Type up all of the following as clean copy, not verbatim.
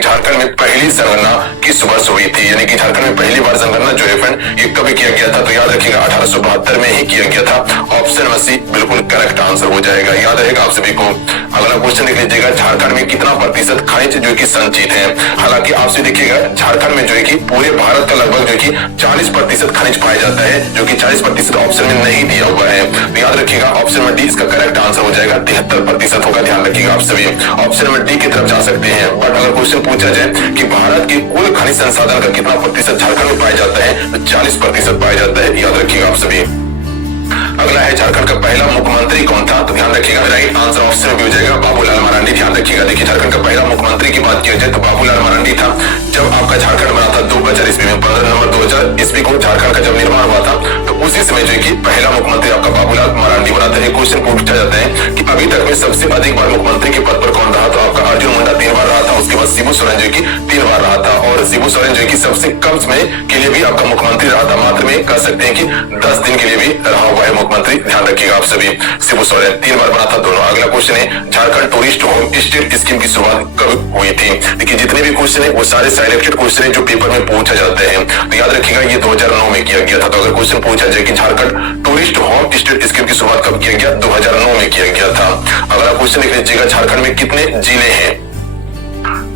झारखंड में पहली जनगणना किस वर्ष हुई थी, यानी कि झारखंड में पहली बार जनगणना जो है फ्रेंड ये कब किया गया था, तो याद रखिएगा 1872 में ही किया गया था। ऑप्शन नंबर सी बिल्कुल करेक्ट आंसर हो जाएगा, याद रहेगा आप सभी को। अगला क्वेश्चन देख लीजिएगा, झारखंड में कितना प्रतिशत खनिज जो कि संचित है। हालांकि आपसे देखिएगा झारखंड में जो है कि पूरे भारत का लगभग जो कि 40% खनिज पाया जाता है, जो कि 40% ऑप्शन में नहीं दिया हुआ है। तो याद रखिएगा ऑप्शन नंबर डी इसका करेक्ट आंसर हो जाएगा, 73% होगा, ध्यान रखिएगा आप सभी। ऑप्शन नंबर डी की तरफ जा सकते हैं। बट अगर क्वेश्चन पूछा जाए कि भारत के कुल खनिज संसाधन का कितना प्रतिशत झारखंड में पाया जाता है, तो 40% पाया जाता है, याद रखिएगा आप सभी। अगला है झारखंड का पहला मुख्यमंत्री कौन था, तो ध्यान रखिएगा राइट आंसर ऑप्शन में हो जाएगा बाबूलाल मरांडी। ध्यान रखिएगा, देखिए झारखंड का पहला मुख्यमंत्री की बात किया जाए तो बाबूलाल मरांडी था। जब आपका झारखंड बना था 2000 ईस्वी में, 15 नवंबर 2000 ईस्वी को झारखंड का जब निर्माण हुआ था, तो उसी समय जो कि पहला मुख्यमंत्री आपका बाबूलाल मरांडी बना था। एक क्वेश्चन पूछा जाता है कि अभी तक में सबसे अधिक बार मुख्यमंत्री के पद पर कौन रहा, तो आपका अर्जुन मुंडा 3 बार रहा था, उसके बाद शिबू सोरेन जो कि 3 बार रहा था, और शिबू सोरेन जो कि सबसे कम समय के लिए भी आपका मुख्यमंत्री रहा था, मात्र में कह सकते हैं कि 10 दिन के लिए भी रहा हुआ है मुख्यमंत्री, ध्यान रखिएगा आप सभी। शिबू सोरेन 3 बार बना था दोनों। अगला क्वेश्चन है Jharkhand tourist home stay scheme की शुरुआत कब हुई थी। देखिए जितने भी क्वेश्चन है वो सारे सिलेक्टेड क्वेश्चन है जो पेपर में पूछा जाते हैं, तो याद रखिएगा ये 2009 में किया गया था। तो अगर क्वेश्चन पूछा जाए कि Jharkhand tourist home stay scheme की शुरुआत कब किया गया, 2009 में किया गया था। अगला क्वेश्चन देख लीजिएगा, झारखंड में कितने जिले हैं,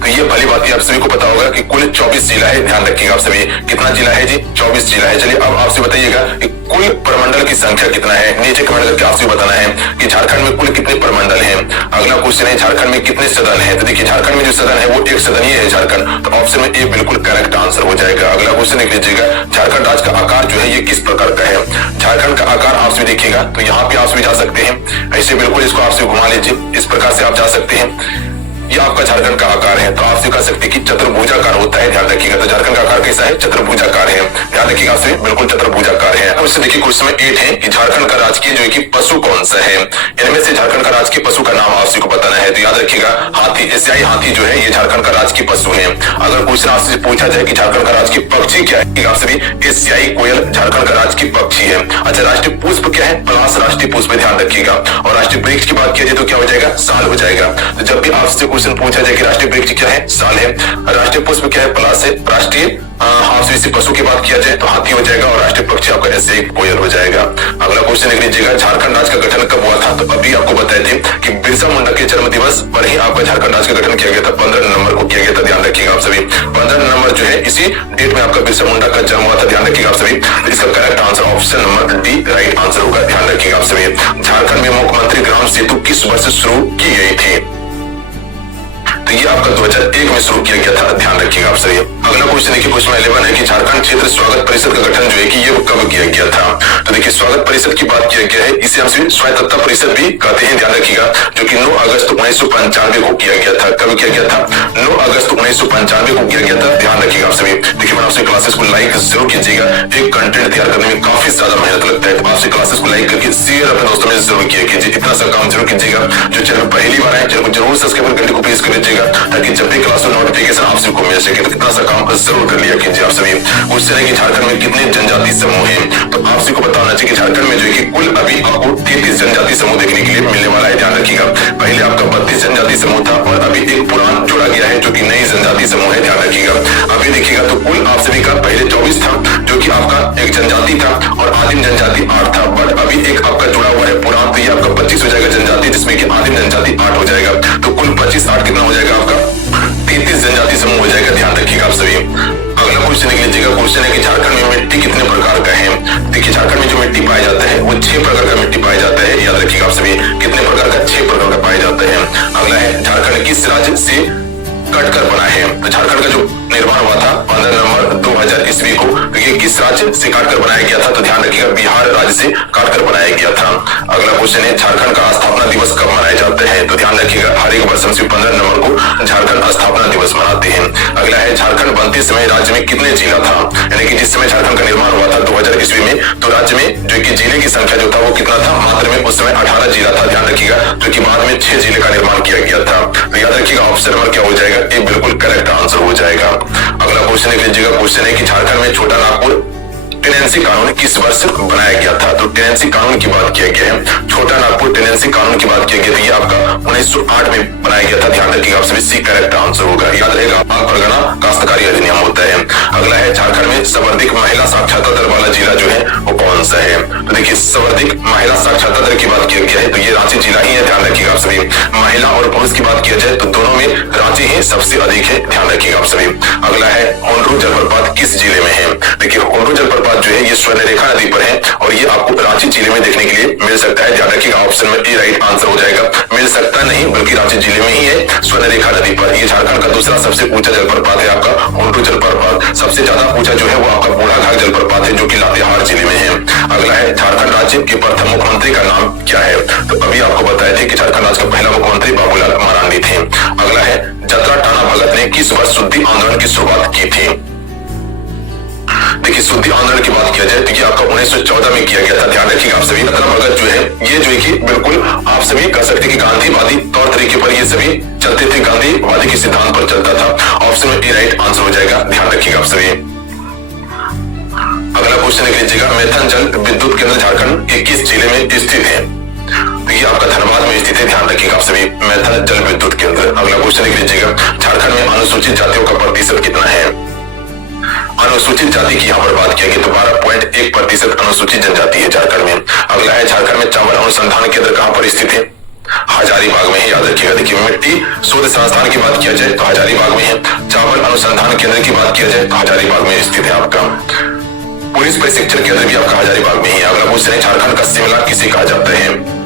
तो ये भली बात है आप सभी को पता होगा कि कुल 24 जिला है, ध्यान रखिएगा आप सभी। कितना जिला है जी, 24 जिला है। चलिए अब आपसे बताइएगा कि कुल प्रमंडल की संख्या कितना है, नीचे कमेंट करके आपसे बताना है कि झारखंड में कुल कितने प्रमंडल हैं। अगला क्वेश्चन है झारखंड में कितने सदन है, तो देखिए झारखंड में जो सदन है वो एक सदन ही है झारखंड, तो ऑप्शन में ए बिल्कुल करेक्ट आंसर हो जाएगा। अगला क्वेश्चन देख लीजिएगा, झारखंड राज्य का आकार जो है ये किस प्रकार का है। झारखंड का आकार आपसे देखिएगा तो यहाँ पे आप भी जा सकते हैं, ऐसे बिल्कुल इसको आपसे घुमा लीजिए, इस प्रकार से आप जा सकते हैं। ये आपका झारखंड का आकार है, तो आपसे कह सकते हैं कि चतुर्भुजाकार होता है, ध्यान रखिएगा। तो झारखंड का आकार कैसा है, चतुर्भुजाकार है, ध्यान रखिएगा आपसे बिल्कुल चतुर्भुजाकार है। अब इससे देखिए क्वेश्चन में 8 है कि झारखंड का राजकीय जो है कि पशु कौन सा है। इनमें से झारखंड का राजकीय पशु का नाम आपसे को बताना है, तो याद रखिएगा हाथी, एशियाई हाथी जो है ये झारखंड का राजकीय पशु है। अगर क्वेश्चन आपसे पूछा जाए कि झारखंड का राजकीय पक्षी क्या है, आप सभी एशियाई कोयल झारखंड का राजकीय पक्षी है। अच्छा राष्ट्रीय पुष्प क्या है, पलाश राष्ट्रीय पुष्प, ध्यान रखिएगा। और राष्ट्रीय वृक्ष की बात की जाए तो क्या हो जाएगा, साल हो जाएगा। तो जब भी आपसे क्वेश्चन पूछा जाए कि राष्ट्रीय वृक्ष क्या है, साल है। राष्ट्रीय पुष्प क्या है, पलाश है। राष्ट्रीय हास्य पशु की बात किया जाए तो हाथी हो जाएगा, और राष्ट्रीय पक्षी आपका एशियाई कोयल हो जाएगा। अगला क्वेश्चन देख लीजिएगा, झारखंड राज्य का गठन कब हुआ था, तो अभी आपको बताए थे कि बिरसा मुंडा के जन्म दिवस पर ही आपका झारखंड राज्य का गठन किया गया था, 15 नवंबर को किया गया था, ध्यान रखिएगा आप सभी। 15 नवंबर जो है इसी डेट में आपका बिरसा मुंडा का जन्म हुआ था, ध्यान रखिएगा आप सभी। इसका correct answer option number D right answer होगा, ध्यान रखिएगा आप सभी। झारखंड में मुख्यमंत्री ग्राम सेतु किस वर्ष शुरू की गई थी, तो ये आपका 2001 में शुरू किया गया था, ध्यान रखिएगा आप सभी। अगला क्वेश्चन देखिए क्वेश्चन 11 है कि झारखंड क्षेत्र स्वागत परिषद का गठन जो है कि ये कब किया गया था। तो देखिए स्वागत परिषद की बात किया गया है, इसे हम स्वायत्तता परिषद भी कहते हैं, ध्यान रखिएगा, जो कि 9 अगस्त 1995 को किया गया था। कब किया गया था, 9 अगस्त 1995 को किया गया था, ध्यान रखिएगा आप सभी। देखिए मैं आपसे क्लासेस को लाइक जरूर कीजिएगा, एक कंटेंट तैयार करने में काफी ज्यादा मेहनत लगता है, तो आपसे क्लासेस को लाइक करके शेयर अपने दोस्तों में जरूर किया कीजिए, इतना सा काम जरूर कीजिएगा। जो चैनल पहली बार आए चैनल को जरूर सब्सक्राइब घंटे को प्रेस कर लीजिएगा, ताकि जब भी क्लास में नोटिफिकेशन आप सबको मिल सके। तो इतना सा काम जरूर कर लिया कीजिए आप सभी। क्वेश्चन है कि झारखंड में कितने जनजाति समूह हैं, तो आप सबको बताना चाहिए कि झारखंड में जो है कि कुल अभी आपको 33 जनजाति समूह देखने के लिए मिलने वाला है, ध्यान रखिएगा। पहले आपका 32 जनजाति समूह था, और अभी एक पुरान जोड़ा गया है जो कि नई जनजाति समूह है, ध्यान रखिएगा। अभी देखिएगा तो कुल आप सभी का पहले 24 था, जो कि आपका एक जनजाति था, और आदिम जनजाति 8 था। बट अभी एक आपका जुड़ा हुआ है पुरान, तो ये आपका 25 हो जाएगा जनजाति, जिसमें कि आदिम जनजाति 8 हो जाएगा। तो कुल 25 8 कितना हो जाएगा आपका 33 जनजाति समूह हो जाएगा, ध्यान रखिएगा आप सभी। अगला क्वेश्चन देख लीजिएगा, क्वेश्चन है कि झारखंड में मिट्टी कितने प्रकार का है। देखिए झारखंड में जो मिट्टी पाया जाता है वो 6 प्रकार का मिट्टी पाया जाता है, याद रखिएगा आप सभी। कितने प्रकार का, 6 प्रकार का पाया जाता है। अगला है झारखंड किस राज्य से कटकर बना है, तो झारखंड का जो निर्माण हुआ था 15 नवंबर 2000 ईस्वी को, तो ये किस राज्य से काटकर बनाया गया था, तो ध्यान रखिएगा बिहार राज्य से काटकर बनाया गया था। अगला क्वेश्चन है झारखंड का स्थापना दिवस कब मनाया जाता है, तो ध्यान रखिएगा हर एक वर्ष हम 15 नवंबर को झारखंड स्थापना दिवस मनाते हैं। अगला है झारखंड बनते समय राज्य में कितने जिला था, यानी कि जिस समय झारखंड का निर्माण हुआ था 2000 ईस्वी में, तो राज्य में जो कि जिले की संख्या जो था वो कितना था, मात्र में उस समय 18 जिला था, ध्यान रखिएगा, जो कि बाद में 6 जिले का निर्माण किया गया था। तो याद रखिएगा ऑप्शन नंबर क्या हो जाएगा, ये बिल्कुल करेक्ट आंसर हो जाएगा। अगला क्वेश्चन देख लीजिएगा, क्वेश्चन है कि झारखंड में छोटा नागपुर टेनेंसी कानून किस वर्ष बनाया गया था, तो टेनेंसी कानून की बात किया गया है। छोटा नागपुर टेनेंसी कानून की बात किया गया था, ये आपका 1908 में बनाया गया था, ध्यान रखिएगा आप सभी। सी करेक्ट आंसर होगा, याद रहेगा। सरकारी अधिनियम होता है। अगला है झारखंड में सर्वाधिक महिला साक्षरता दर वाला जिला जो है वो कौन सा है? तो देखिए सर्वाधिक महिला साक्षरता दर की बात किया गया है तो ये रांची जिला ही है, ध्यान रखिएगा आप सभी। महिला और पुरुष की बात किया जाए तो दोनों में रांची ही सबसे अधिक है, ध्यान रखिएगा आप सभी। अगला है होनरू जलप्रपात किस जिले में है? देखिए होनरू जलप्रपात जो है ये स्वर्णरेखा नदी पर है और ये आपको रांची जिले में देखने के लिए मिल सकता है, ध्यान रखिएगा। ऑप्शन में ए राइट आंसर हो जाएगा। मिल सकता नहीं बल्कि रांची जिले में ही है, स्वर्णरेखा नदी पर। ये झारखंड का दूसरा सबसे ऊंचा जलप्रपात है आपका होनरू जलप्रपात। सबसे ज्यादा ऊंचा जो है वो आपका बूढ़ाघाट जलप्रपात है जो कि लातेहार जिले में है। अगला है झारखंड राज्य के प्रथम मुख्यमंत्री का नाम क्या है? तो अभी आपको बताया थे कि झारखंड राज्य का पहला मुख्यमंत्री बाबूलाल मरांडी थे। अगला है जतरा टाना भगत ने किस वर्ष शुद्धि आंदोलन की शुरुआत की थी? देखिए शुद्धि आंदोलन की बात किया जाए तो ये आपका 1914 में किया गया था, ध्यान रखिएगा आप सभी। जतरा भगत जो है ये जो है कि बिल्कुल आप सभी कह सकते हैं कि गांधीवादी तौर तरीके पर ये सभी चलते थे, गांधीवादी के सिद्धांत पर चलता था। ऑप्शन में ए राइट आंसर हो जाएगा, ध्यान रखिएगा आप सभी। अगला क्वेश्चन देख लीजिएगा, मैथन जल विद्युत केंद्र झारखंड के किस जिले में स्थित है? तो ये आपका धनबाद में स्थित है, ध्यान रखिएगा आप सभी। मैथन जल विद्युत केंद्र। अगला क्वेश्चन देख लीजिएगा, झारखंड में अनुसूचित जातियों का प्रतिशत कितना है? अनुसूचित जाति की यहाँ पर बात किया गया तो 12.1% अनुसूचित जनजाति है झारखंड में। अगला है झारखंड में चावल अनुसंधान केंद्र कहाँ पर स्थित है? हजारीबाग में ही, याद रखिएगा। देखिए मिट्टी शोध संस्थान की बात किया जाए तो हजारीबाग में है। चावल अनुसंधान केंद्र की बात किया जाए तो हजारीबाग में स्थित है आपका। पुलिस प्रशिक्षण केंद्र भी आपका हजारीबाग में ही है। अगला क्वेश्चन है, झारखंड का शिमला किसे कहा जाता है?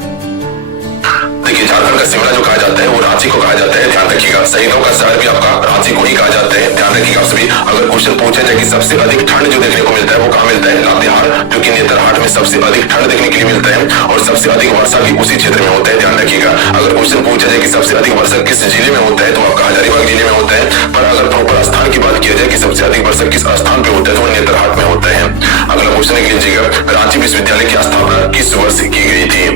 देखिए झारखंड का शिमला जो कहा जाता है वो रांची को कहा जाता है, ध्यान रखिएगा। शहीदों का शहर भी आपका रांची को ही कहा जाता है, ध्यान रखिएगा आप सभी। अगर क्वेश्चन पूछा जाए कि सबसे अधिक ठंड जो देखने को मिलता है वो कहाँ मिलता है? लातेहार, जो कि नेतरहाट में सबसे अधिक ठंड देखने के लिए मिलता है और सबसे अधिक वर्षा भी उसी क्षेत्र में होता है, ध्यान रखिएगा। अगर क्वेश्चन पूछा जाए कि सबसे अधिक वर्षा किस जिले में होता है तो आपका हजारीबाग जिले में होता है। पर अगर प्रॉपर स्थान की बात किया जाए कि सबसे अधिक वर्षा किस स्थान पे होता है तो वो नेतरहाट में होता है। अगला क्वेश्चन देख लीजिएगा, रांची विश्वविद्यालय की स्थापना किस वर्ष की गई थी?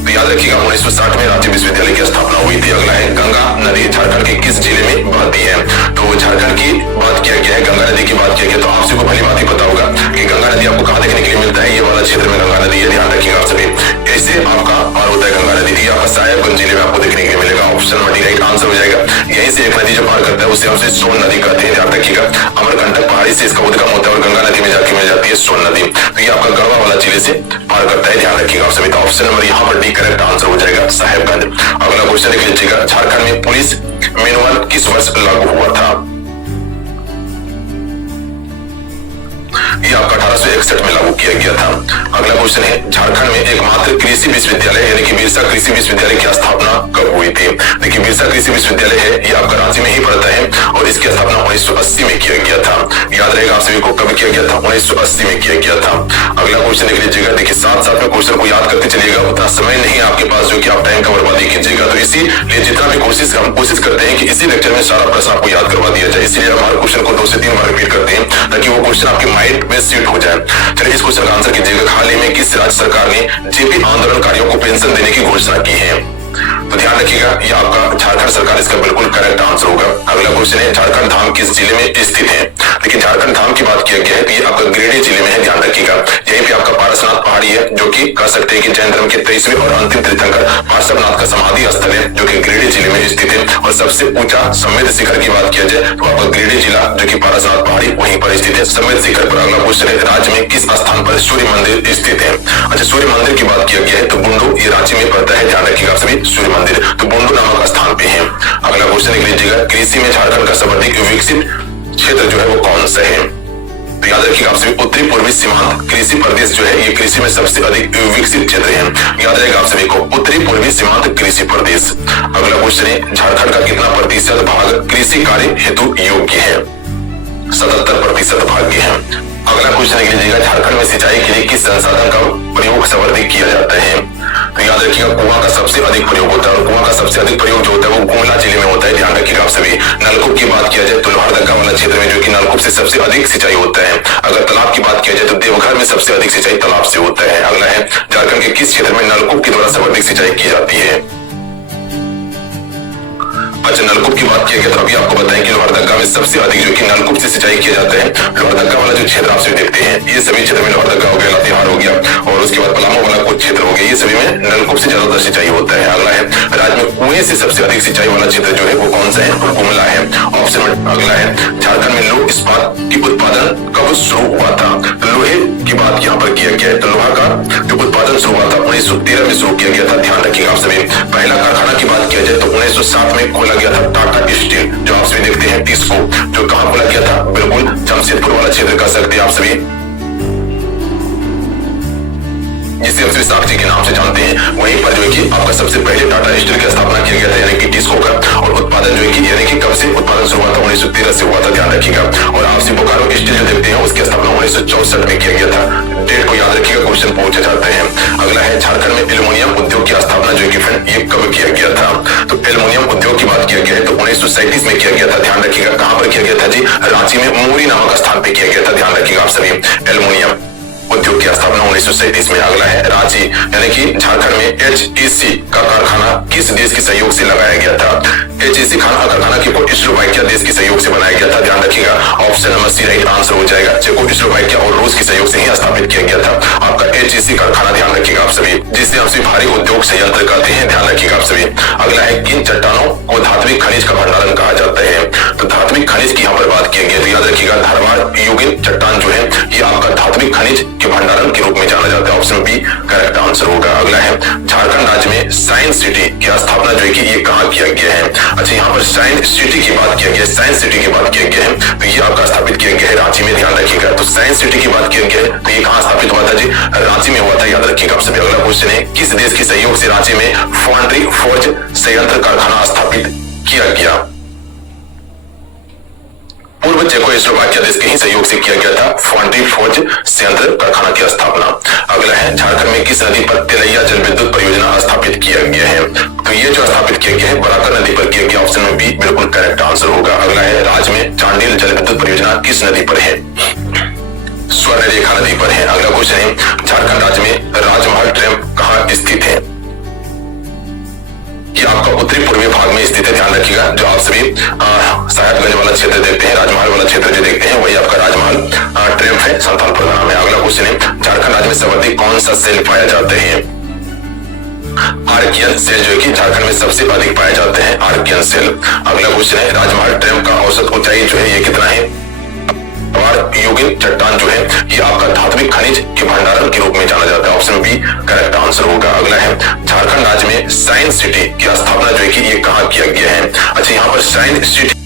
तो याद रखिएगा 1960 में रांची विश्वविद्यालय की स्थापना हुई थी। अगला है गंगा नदी झारखंड के किस जिले में बहती है? तो झारखंड की बात किया गया है, गंगा नदी की बात किया गया तो आप सबको भली बात ही पता होगा कि गंगा नदी आपको कहाँ देखने के लिए मिलता है? ये वाला क्षेत्र में गंगा नदी है, ध्यान रखिएगा आप सभी। ऐसे आपका और होता है गंगा नदी, आपका साहेबगंज जिले में आपको देखने के लिए मिलेगा। ऑप्शन में डी राइट आंसर हो जाएगा। यहीं से एक नदी जो पार करता है उसे हमसे सोन नदी कहते हैं, ध्यान रखिएगा। अमरकंटक पहाड़ी से इसका उद्गम होता है और गंगा नदी में जाके मिल जाती है सोन नदी। तो ये आपका गढ़वा वाला जिले से पार करता है, ध्यान रखिएगा आप सभी। तो ऑप्शन नंबर यहाँ पर डी करेक्ट आंसर हो जाएगा, साहेबगंज। अगला क्वेश्चन देख लीजिएगा, झारखंड में पुलिस मैनुअल किस वर्ष लागू हुआ था? ये आपका 1861 में लागू किया गया था। अगला क्वेश्चन है, झारखंड में एकमात्र कृषि विश्वविद्यालय यानी कि बिरसा कृषि विश्वविद्यालय की स्थापना कब हुई थी? देखिए बिरसा कृषि विश्वविद्यालय है ये आपका रांची में ही पड़ता है और इसकी स्थापना 1980 में किया गया था। याद रहेगा आप सभी को कब किया गया था? 1980 में किया गया था। अगला क्वेश्चन देख लीजिएगा, देखिए साथ साथ में क्वेश्चन को याद करते चलिएगा, उतना समय नहीं है आपके पास जो कि आप टाइम का बर्बादी कीजिएगा। तो इसीलिए जितना भी हम कोशिश करते हैं कि इसी लेक्चर में सारा प्रश्न आपको याद करवा दिया जाए, इसलिए हमारे क्वेश्चन को 2 से 3 बार रिपीट करते हैं ताकि वो क्वेश्चन आपके माइंड में सीट हो जाए। चलिए इस क्वेश्चन का आंसर कीजिएगा, हाल ही में किस राज्य सरकार ने जेपी आंदोलनकारियों को पेंशन देने की घोषणा की है? तो ध्यान रखिएगा ये आपका झारखंड सरकार इसका बिल्कुल करेक्ट आंसर होगा। अगला क्वेश्चन है, झारखंड धाम किस जिले में स्थित है? देखिए झारखंड धाम की बात किया गया है तो ये आपका गिरिडीह जिले में है, ध्यान रखिएगा। यहीं पे आपका पारसनाथ पहाड़ी है जो कि कह सकते हैं कि जैन धर्म के 23वें और अंतिम तीर्थंकर पार्श्वनाथ का समाधि स्थल है जो कि गिरिडीह जिले में स्थित है। और सबसे ऊंचा समेत शिखर की बात किया जाए तो आपका गिरिडीह जिला जो कि पारसनाथ पहाड़ी वहीं पर स्थित है समेत शिखर पर। अगला क्वेश्चन है, राज्य में किस स्थान पर सूर्य मंदिर स्थित है? अच्छा सूर्य मंदिर की बात किया गया है तो बुंडू ये रांची में पड़ता है, ध्यान रखिएगा सभी। सूर्य मंदिर तो बुंडू नामक स्थान पे है। अगला क्वेश्चन देख लीजिएगा, कृषि में झारखंड का सर्वाधिक विकसित क्षेत्र जो है वो कौन सा है? तो याद रखिएगा आप सभी, उत्तरी पूर्वी सीमांत कृषि प्रदेश जो है ये कृषि में सबसे अधिक विकसित क्षेत्र है, याद रहेगा आप सभी को, उत्तरी पूर्वी सीमांत कृषि प्रदेश। अगला क्वेश्चन है, झारखंड का कितना प्रतिशत भाग कृषि कार्य हेतु योग्य है? 77% भाग्य है। अगला क्वेश्चन देख लीजिएगा, झारखंड में सिंचाई के लिए किस संसाधन का प्रयोग सर्वाधिक किया जाता है? तो याद रखिएगा कुआं का सबसे अधिक प्रयोग होता है और कुआं का सबसे अधिक प्रयोग जो होता है वो गुमला जिले में होता है, ध्यान रखिएगा आप सभी। नलकूप की बात किया जाए तो लोहरदगा वाला क्षेत्र में जो कि नलकूप से सबसे अधिक सिंचाई होता है। अगर तालाब की बात किया जाए तो देवघर में सबसे अधिक सिंचाई तालाब से होता है। अगला है, झारखंड के किस क्षेत्र में नलकूप के द्वारा सर्वाधिक सिंचाई की जाती है? अच्छा, नलकूप की बात किया गया तो अभी आपको बताएं कि लोहरदगा में सबसे अधिक जो कि नलकूप से सिंचाई किया जाता है, लोहरदगा वाला जो क्षेत्र आप सभी देखते हैं, ये सभी क्षेत्र में लोहरदगा हो गया, लातेहार हो गया और उसके बाद पलामू वाला कुछ क्षेत्र हो गया, ये सभी में नलकूप से ज्यादातर सिंचाई होता है। अगला है राज्य में कुएं से सबसे अधिक सिंचाई वाला क्षेत्र जो है वो कौन सा है, गुमला है। ऑप्शन अगला है झारखंड में लोह इस्पात की उत्पादन कब शुरू हुआ था? लोहे की बात यहाँ पर किया गया है, तो लोहा का जो उत्पादन शुरू हुआ था 1913 में शुरू किया गया था, ध्यान रखिएगा आप सभी। पहला कारखाना की बात किया जाए तो 1907 में खोला गया था टाटा स्टील, जो आप सभी देखते हैं टिस्को, जो कहाँ खोला गया था, बिल्कुल जमशेदपुर वाला क्षेत्र कह सकते हैं आप सभी, जिसे हम साक्षी के नाम से जानते हैं। वहीं पर जो है कि आपका सबसे पहले टाटा स्टील की स्थापना किया गया था, यानी कि टिस्को का, और उत्पादन जो है कि यानी कि कब से उत्पादन शुरू हुआ था, 1913 से हुआ था, ध्यान रखिएगा। और आपसे बोकारो स्टील जो देखते हैं उसकी स्थापना 1964 में किया गया था, डेट को याद रखिएगा, क्वेश्चन पूछे जाते हैं। अगला है झारखंड में एल्युमिनियम उद्योग की स्थापना जो है कि फ्रेंड ये कब किया गया था? तो एल्युमिनियम उद्योग की बात किया गया है तो 1937 में किया गया था, ध्यान रखिएगा। कहां पर किया गया था जी? रांची में मूरी नामक स्थान पे किया गया था, ध्यान रखिएगा आप सभी। एल्युमिनियम उद्योग की स्थापना 1937 में। अगला है रांची यानी कि झारखंड में HEC का कारखाना किस देश के सहयोग से लगाया गया था? HEC कारखाना चेकोस्लोवाकिया देश के सहयोग से बनाया गया था, ध्यान रखिएगा। Option number C right answer हो जाएगा। चेकोस्लोवाकिया और रूस के सहयोग से ही स्थापित किया गया था आपका HEC कारखाना, ध्यान रखिएगा आप सभी, जिससे हम सभी भारी उद्योग संयंत्र कहते हैं, ध्यान रखिएगा आप सभी। अगला है किन चट्टानों को धात्विक खनिज का भंडारण कहा जाता है? तो धात्विक खनिज की यहाँ पर बात की गई है तो याद रखिएगा धारवाड़ युगिन चट्टान जो है ये आपका धात्विक खनिज के भंडारण के रूप में जाना जाता है। ऑप्शन बी करेक्ट आंसर होगा। अगला है झारखंड राज्य में साइंस सिटी की स्थापना जो है कि ये कहाँ किया गया है? अच्छा, यहाँ पर साइंस सिटी की बात किया गया है, साइंस सिटी की बात किया गया है तो ये आपका स्थापित किया गया है रांची में, ध्यान रखिएगा। तो साइंस सिटी की बात किया गया है तो ये कहाँ स्थापित हुआ था जी? रांची में हुआ था, याद रखिएगा आप सभी। अगला क्वेश्चन है किस देश के सहयोग से रांची में फाउंड्री फोर्ज संयंत्र कारखाना स्थापित किया गया? पूर्व चेकोस्लोवाकिया देश के ही सहयोग से किया गया था फाउंड्री फोर्ज संयंत्र कारखाना की स्थापना। अगला है झारखंड में किस नदी पर तिलैया जल विद्युत परियोजना स्थापित किया गया है? तो ये जो स्थापित किया गया है बराकर नदी पर किया गया, ऑप्शन में बी बिल्कुल करेक्ट आंसर होगा। अगला है राज्य में चांडिल जल विद्युत परियोजना किस नदी पर है? स्वर्ण रेखा नदी पर है। अगला क्वेश्चन है झारखंड राज्य में राजमहल ट्रैप कहाँ स्थित है? ये आपका उत्तरी पूर्वी भाग में स्थित है, ध्यान रखिएगा। जो आप सभी साहेबगंज वाला क्षेत्र देखते हैं, राजमहल वाला क्षेत्र जो देखते हैं वही आपका राजमहल ट्रैप है, संथालपुर नाम है। अगला क्वेश्चन है झारखंड राज्य में सर्वाधिक कौन सा सेल पाया जाते हैं? आर्कियन सेल जो है कि झारखंड में सबसे अधिक पाए जाते हैं, आर्कियन सेल। अगला क्वेश्चन है राजमहल ट्रैप का औसत ऊंचाई जो है ये कितना है? युगिन चट्टान जो है ये आपका धात्विक खनिज के भंडारण के रूप में जाना जाता है, ऑप्शन बी करेक्ट आंसर होगा। अगला है झारखंड राज्य में साइंस सिटी की स्थापना जो है कि ये कहाँ किया गया है? अच्छा, यहाँ पर साइंस सिटी